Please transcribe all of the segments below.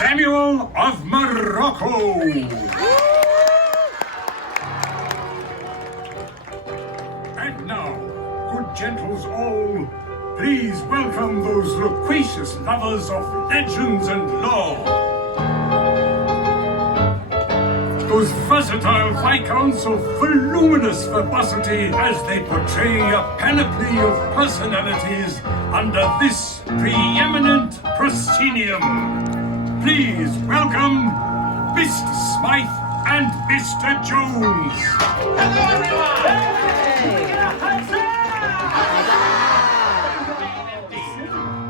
Samuel of Morocco. And now, good gentles all, please welcome those loquacious lovers of legends and lore. Those versatile viscounts of voluminous verbosity as they portray a panoply of personalities under this preeminent proscenium. Please welcome Mr. Smythe and Mr. Jones. Hello, everyone!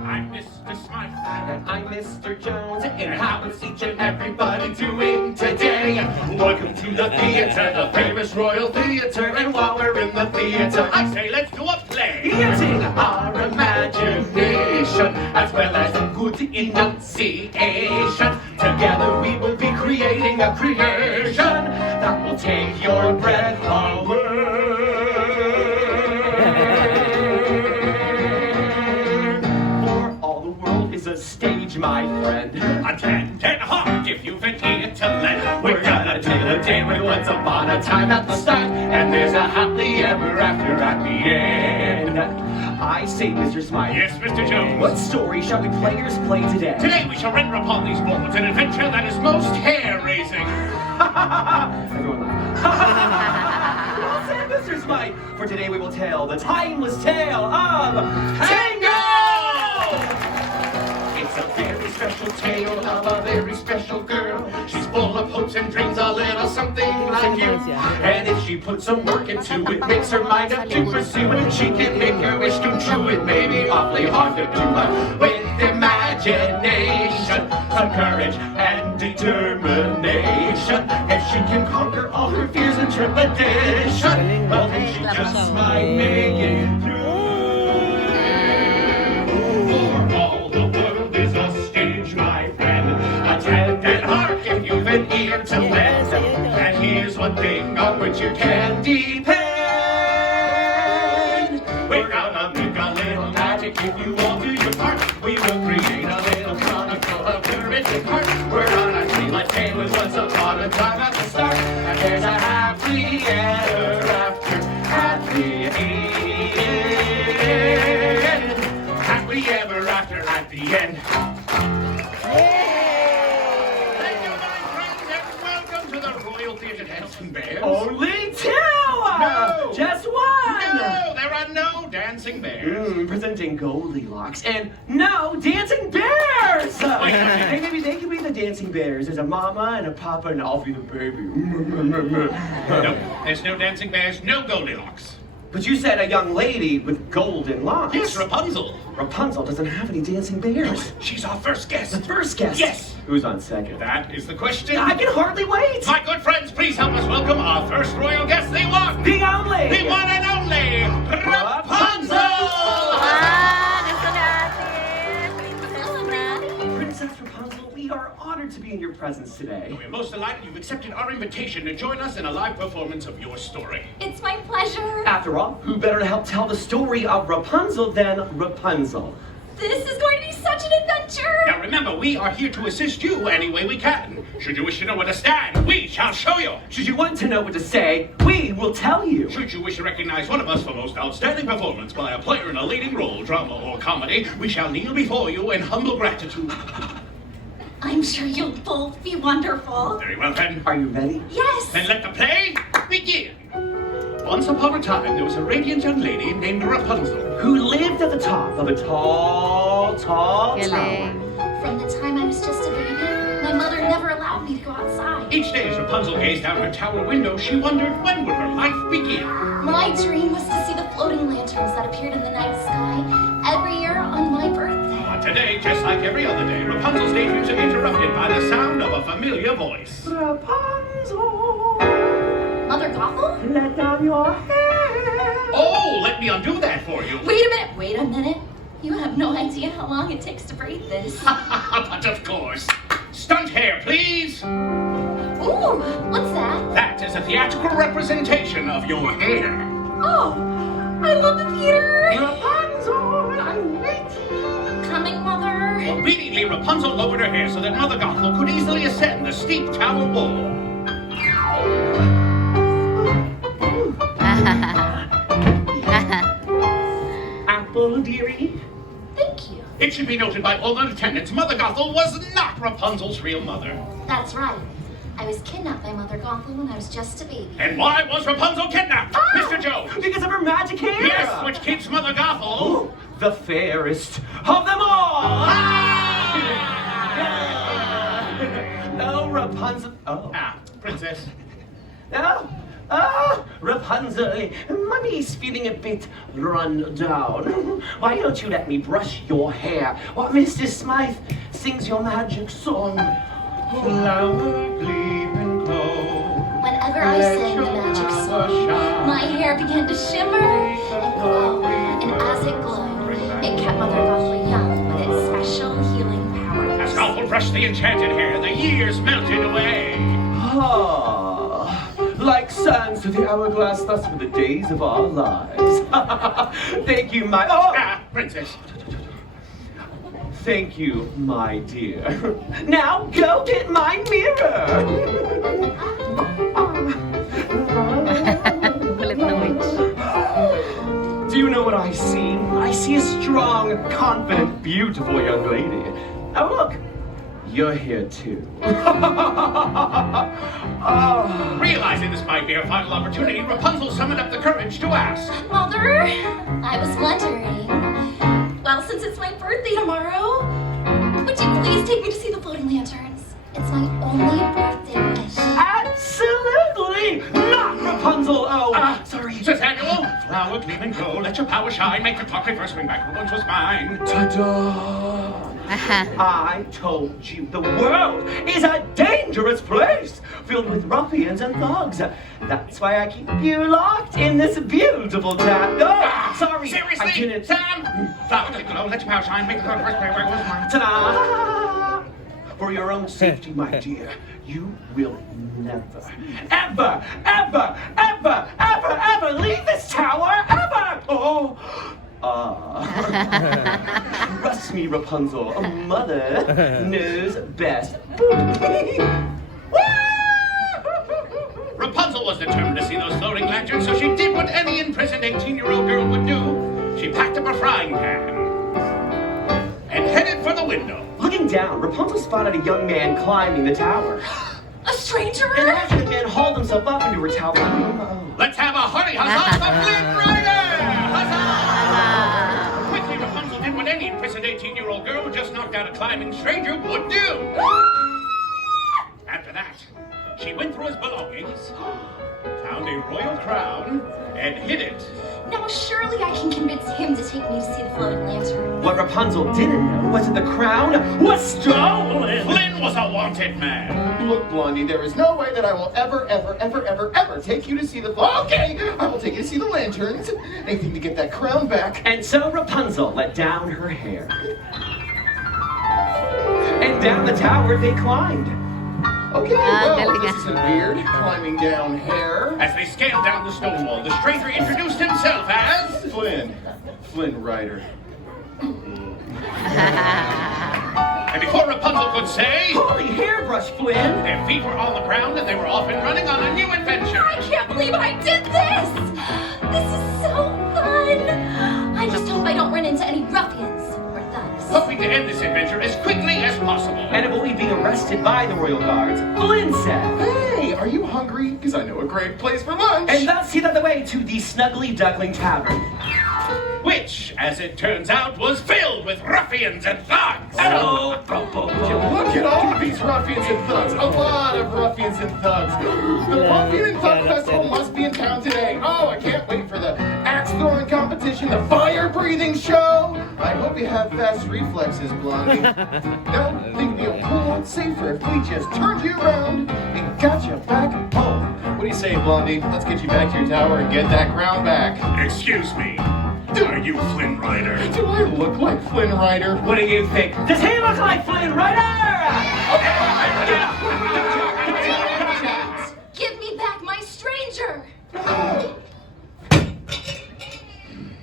I'm Mr. Smythe and I'm Mr. Jones. And how's each and everybody doing today? Welcome to the theater, the famous Royal Theater. And while we're in the theater, I say let's do a play. Using our imagination as well as some good enunciation. Together we will be creating a creation that will take your breath away. For all the world is a stage, my friend. Attend and hark if you've an ear to lend. We're gonna tell a tale with once upon a time at the start, and there's a happily ever after at the end. I say, Mr. Smythe. Yes, Mr. Jones. What story shall we players play today? Today we shall render upon these boards an adventure that is most hair-raising. Everyone laugh. Well said, Mr. Smythe. For today we will tell the timeless tale of Tangled! It's a very special tale of a very special girl. She's full of hopes and dreams, a little something like you. And if she puts some work into it, makes her mind up to pursue it, she can make her wish come true. It may be awfully hard to do, but with imagination, some courage and determination, if she can conquer all her fears and trepidation, well then she just might make it through. For all the world is a stage, my friend. Attend and hark if you've an ear to lend. And here's one thing on which you can depend. We're gonna make a little magic if you all do your part. We will create a little chronicle of courage and heart. We're gonna tell a tale with once upon a time at the start, and there's a happily ever after at the end. Happily ever after at the end. Thank you, my friends, and welcome to the Royal Theatre Dancing Bears. Only two! No! Just one! No, there are no dancing bears. Presenting Goldilocks and no dancing bears! Hey, maybe they can be the dancing bears. There's a mama and a papa and I'll be the baby. No, there's no dancing bears, no Goldilocks. But you said a young lady with golden locks. Yes, Rapunzel. Rapunzel doesn't have any dancing bears. She's our first guest. The first guest? Yes. Who's on second? That is the question. I can hardly wait! My good friends, please help us welcome our first royal guest, the one The only! and only Rapunzel! Princess Rapunzel, we are honored to be in your presence today. We're most delighted you've accepted our invitation to join us in a live performance of your story. It's my pleasure. After all, who better to help tell the story of Rapunzel than Rapunzel? This is going to be such an adventure. Now remember, we are here to assist you any way we can. Should you wish to know where to stand, we shall show you. Should you want to know what to say, we will tell you. Should you wish to recognize one of us for most outstanding performance by a player in a leading role, drama or comedy, we shall kneel before you in humble gratitude. I'm sure you'll both be wonderful. Very well then. Are you ready? Yes. Then let the play begin. Once upon a time, there was a radiant young lady named Rapunzel. Who lived at the top of a tall tower. From the time I was just a baby, my mother never allowed me to go outside. Each day as Rapunzel gazed out her tower window, she wondered when would her life begin. My dream was to see the floating lanterns that appeared in the night sky every year on my birthday. But today, just like every other day, Rapunzel's daydreams are interrupted by the sound of a familiar voice. Rapunzel, Mother Gothel? let down your hair. Oh, let me undo that for you. Wait a minute. You have no idea how long it takes to braid this. But of course. Stunt hair, please. Ooh, what's that? That is a theatrical representation of your hair. Oh, I love the theater. Rapunzel, I'm waiting. Coming, Mother. Obediently, Rapunzel lowered her hair so that Mother Gothel could easily ascend the steep tower wall. Apple, dearie. Thank you. It should be noted by all the lieutenants, Mother Gothel was not Rapunzel's real mother. That's right. I was kidnapped by Mother Gothel when I was just a baby. And why was Rapunzel kidnapped? Mr. Jones? Because of her magic hair. Yes, which keeps Mother Gothel... The fairest of them all! Oh, Rapunzel. Oh. Princess. Rapunzel, Mummy's feeling a bit run down. Why don't you let me brush your hair while Mr. Smythe sings your magic song? Flower, gleam, and glow. Whenever I sang the magic song, my hair began to shimmer and glow. And as it glowed, it kept Mother Gothel young with its special healing powers. As Gothel brushed the enchanted hair, the years melted away. Like sands to the hourglass, thus were the days of our lives. Thank you, my... Princess. Thank you, my dear. Now go get my mirror. Do you know what I see? I see a strong, confident, beautiful young lady. Oh, look. You're here too. Realizing this might be her final opportunity, Rapunzel summoned up the courage to ask. Mother, I was wondering, well, since it's my birthday tomorrow, would you please take me to see the floating lanterns? It's my only birthday wish. Absolutely not, Rapunzel. Oh, sorry. Fifth annual, flower, gleam, and glow. Let your power shine. Make the clock reverse, swing back. The once was mine. Ta-da! I told you the world is a dangerous place filled with ruffians and thugs. That's why I keep you locked in this beautiful town. Oh, sorry. Seriously? I didn't. Sam! Flower, gleam, glow. Let your power shine. Make the clock reverse, where was mine? Ta-da! For your own safety, my dear, you will never, ever, ever, ever, ever, ever leave this tower, ever! Trust me, Rapunzel, a mother knows best. Rapunzel was determined to see those floating lanterns, so she did what any imprisoned 18-year-old girl would do. She packed up a frying pan and headed for the window. Looking down, Rapunzel spotted a young man climbing the tower. A stranger? And after the man hauled himself up into her tower room. Let's have a hearty huzzah for Flynn Rider! Huzzah! Quickly, Rapunzel did what any imprisoned 18-year-old girl who just knocked out a climbing stranger would do. After that, she went through his belongings, found a royal crown, and hid it. Now surely I can convince him to take me to see the floating lantern. What Rapunzel didn't know was that the crown was stolen! Flynn was a wanted man. Look, Blondie, there is no way that I will ever take you to see the... Okay, I will take you to see the lanterns. Anything to get that crown back. And so Rapunzel let down her hair. And down the tower they climbed. Okay, well, this isn't weird. Climbing down hair. As they scaled down the stone wall, the stranger introduced himself as... Flynn Rider. And before Rapunzel could say... Holy hairbrush, Flynn! Their feet were on the ground and they were off and running on a new adventure. I can't believe I did this! This is so fun! I just hope I don't run into any ruffians or thugs. Hoping to end this adventure as quickly as possible. And avoid being arrested by the royal guards, Flynn said. Hey, are you hungry? Because I know a great place for lunch. And thus he led the way to the snuggly duckling tavern. Which, as it turns out, was filled with ruffians and thugs. Hello! Look at all of these ruffians and thugs. A lot of ruffians and thugs. The Ruffian and Thug Festival must be in town today. Oh, I can't wait for the axe throwing competition, the fire breathing show. I hope you have fast reflexes, Blondie. No, think it'd be a whole lot safer if we just turned you around and got you back home. What do you say, Blondie? Let's get you back to your tower and get that crown back. Excuse me. Are you Flynn Rider? Do I look like Flynn Rider? What do you think? Does he look like Flynn Rider? Give me back my stranger!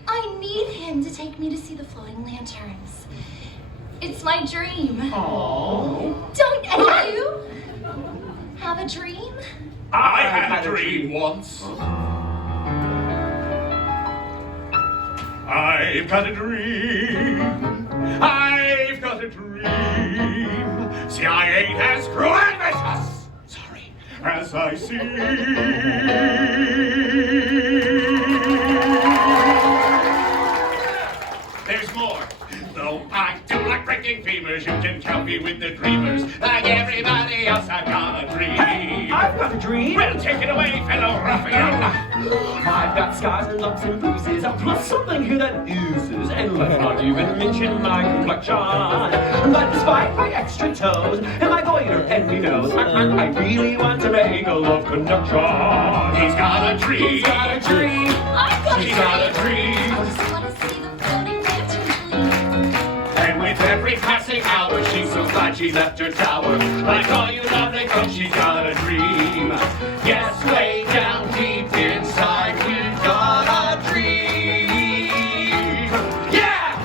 I need him to take me to see the floating lanterns. It's my dream Don't any of you have a dream? I had a dream once. I've got a dream. I've got a dream. See, I ain't as cruel and vicious, sorry, as I seem. There's more. Though I do like breaking femurs, you can count me with the dreamers. Like everybody else, I've got a dream. Hey, I've got a dream. Well, take it away, fellow ruffian. I've got scars and lumps and bruises, plus something here that oozes, and let's not even mention my complexion. But despite my extra toes and my goiter and me nose, I really want to make a love connection. He's got a dream. He's got a dream. I've got a He's dream. got a dream. I just want to see the floating lantern gleam. And with every passing hour, she's so glad she left her tower. Like all you lovely folks, she's got a dream. Yes, way down deep inside, we've got a dream. Yeah!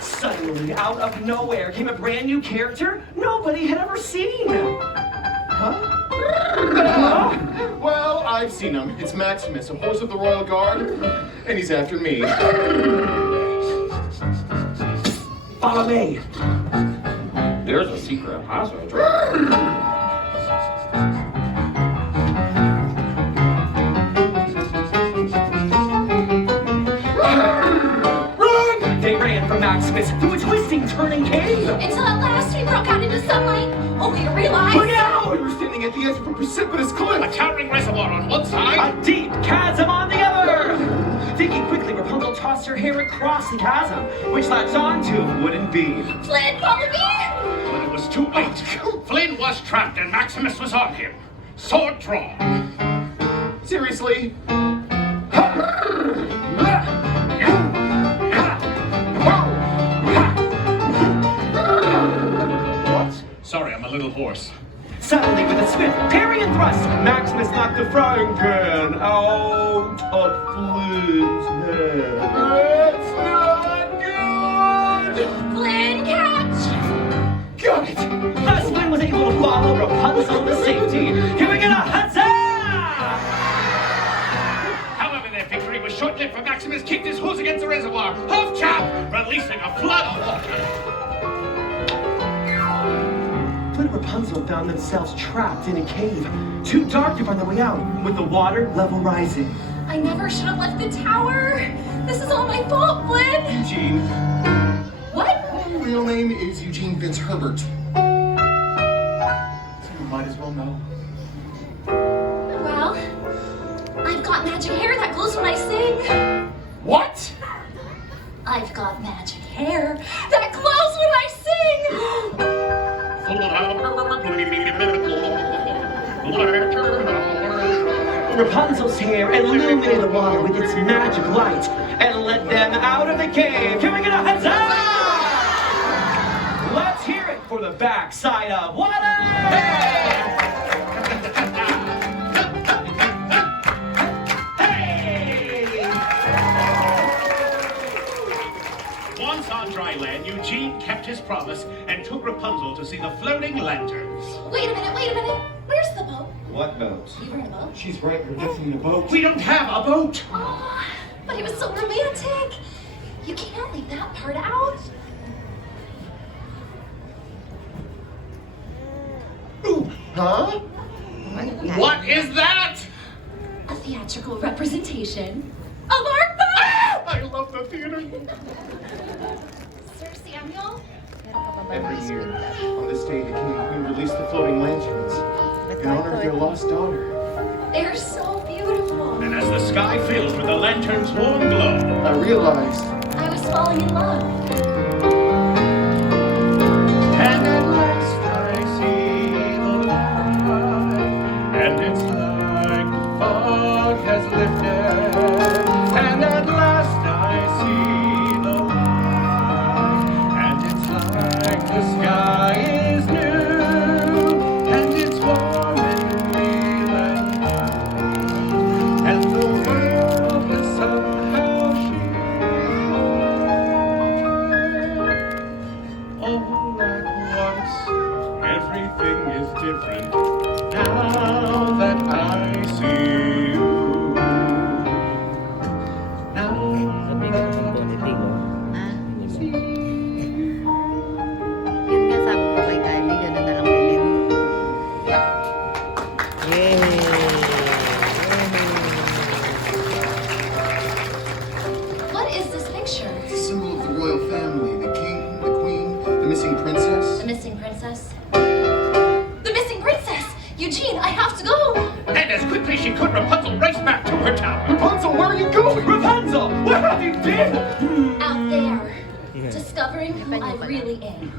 Suddenly, out of nowhere, came a brand new character nobody had ever seen. Huh? Well, I've seen him. It's Maximus, a horse of the Royal Guard, and he's after me. Follow me. There's a secret passage. Run! They ran from Maximus through a twisting, turning cave. Until at last we broke out into sunlight, only to realize... Look out! We were standing at the edge of a precipitous cliff. A towering reservoir on one side. A deep chasm on the other! Thinking quickly, Rapunzel tossed her hair across the chasm, which latched onto a wooden beam. Flynn, follow me! But it was too late. Flynn was trapped and Maximus was on him. Sword drawn. Seriously? What? Sorry, I'm a little hoarse. Suddenly, with a swift parry and thrust, Maximus knocked the frying pan out of Flynn's head. That's not good! Flynn, catch! Got it! Thus, Flynn was able to follow Rapunzel to safety, giving it a huzzah! However, their victory was short-lived, for Maximus kicked his hooves against the reservoir. Hoof chop! Releasing a flood of water. Flynn and Rapunzel found themselves trapped in a cave, too dark to find their way out, with the water level rising. I never should have left the tower. This is all my fault, Flynn. Eugene. What? My real name is Eugene Vince Herbert. So you might as well know. Well, I've got magic hair that glows when I sing. What? I've got magic hair that glows when I sing. Rapunzel's hair illuminated the water with its magic light and led them out of the cave, giving it a huzzah! Let's hear it for the backside of water! Hey! Once on dry land, Eugene kept his promise and took Rapunzel to see the floating lanterns. Wait a minute. Where's the boat? What boat? You were in a boat? She's right, we're definitely in a boat. We don't have a boat. Oh, but it was so romantic. You can't leave that part out. Huh? What is that? A theatrical representation of our boat. I love the theater. Sir Samuel? Every year, on this day, the king and queen release the floating lanterns in honor of their lost daughter. They're so beautiful. And as the sky fills with the lantern's warm glow, I realized I was falling in love. and at last I see the light, and it's like the fog has lifted, and at last I see the light, and it's like the sky is new, and it's warm and real and bright, and the world is somehow shielded. everything is different now that I see you. Now Sabi nga ng ponytail, oh. Yun nga sabi ko kay Kylie, gano'n na lang bilhin. Yay! What is this picture? It's a symbol of the royal family, the king, the queen, the missing princess. The missing princess? The missing princess! Eugene, I have to go! And as quickly as she could, Rapunzel raced back to her tower. Rapunzel, where are you going? Rapunzel, where have you been? Out there, discovering who I really am.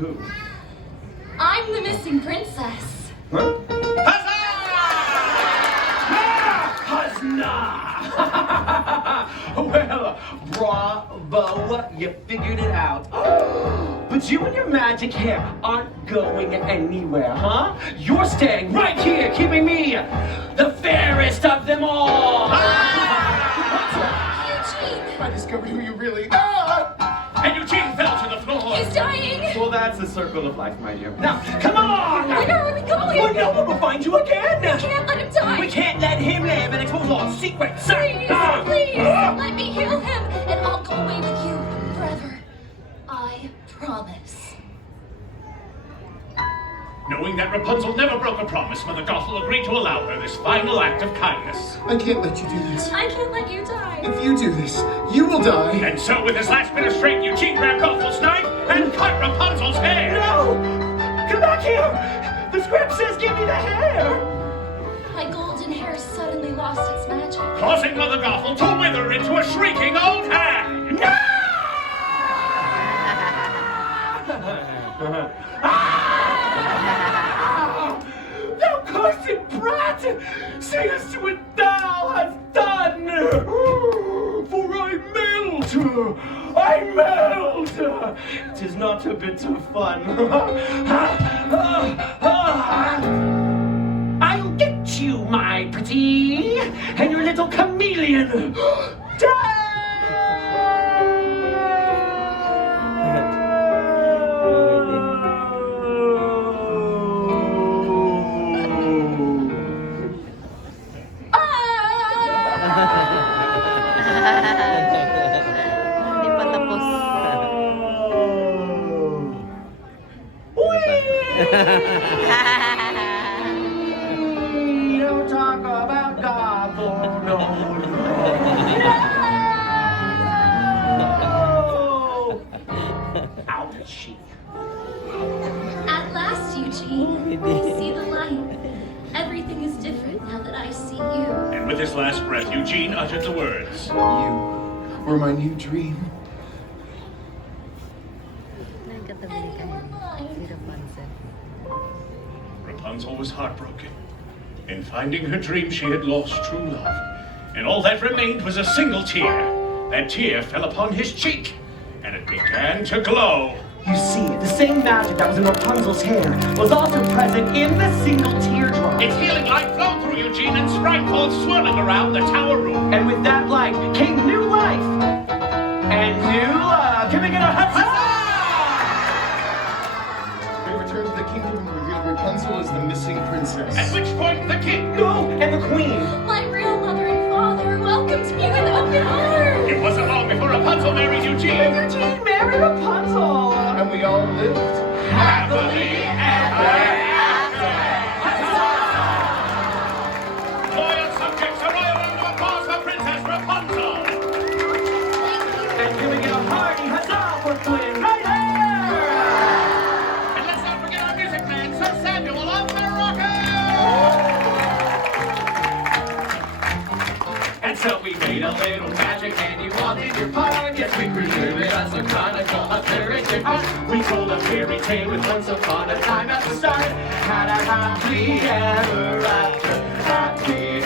I'm the missing princess. Huzzah! Well, bravo, you figured it out. But you and your magic hair aren't going anywhere, huh? You're staying right here, keeping me the fairest of them all. Eugene! I discovered who you really are. And Eugene fell to the floor. He's dying! Well, that's the circle of life, my dear. Now, come on! Where are we going? Well, no one will find you again! We can't let him die! We can't let him live and expose all secrets! Please, Ah! please, let me heal him, and I'll go away with you forever. I promise. Knowing that Rapunzel never broke a promise, Mother Gothel agreed to allow her this final act of kindness. I can't let you do this. I can't let you die. If you do this, you will die. And so, with his last bit of strength, Eugene grabbed Gothel's knife and cut Rapunzel's hair. No! Come back here! The script says give me the hair! My golden hair suddenly lost its magic. Causing Mother Gothel to wither into a shrieking old hag. No! Thou cursed brat! Seest what thou hast done! For I melt! I melt! 'Tis not a bit of fun. I'll get you, my pretty, and your little chameleon. Hindi pa tapos. Don't talk about God, oh no, no. Ouchie. At last, Eugene, I see the light. Everything is different now that I see you. And with his last breath, Eugene uttered the words. You were my new dream. Nagkatabi And ka you were mine. si Rapunzel. Rapunzel was heartbroken. In finding her dream, she had lost true love. And all that remained was a single tear. That tear fell upon his cheek, and it began to glow. You see, the same magic that was in Rapunzel's hair was also present in the single teardrop. Its healing light flowed through Eugene and sprang forth, swirling around the tower room. And with that light came new life and new love. Can we get a huzzah? We returned to the kingdom and revealed Rapunzel as the missing princess. At which point the king. No, and the queen. My real mother and father welcomed me with open arms. It wasn't long before Rapunzel married Eugene. Eugene married Rapunzel. And we all lived. Happily ever after. Loyal subjects, a royal round of applause for Princess Rapunzel. And can we get a hearty huzzah for Queen right here? And let's not forget our music man, Sir Samuel of Morocco. And so we made a little magic and you all did your part. Yes, we preserved it as a chronicle of narrative art. We told a fairy tale with once upon a time at the start. Had a happily ever after. Happy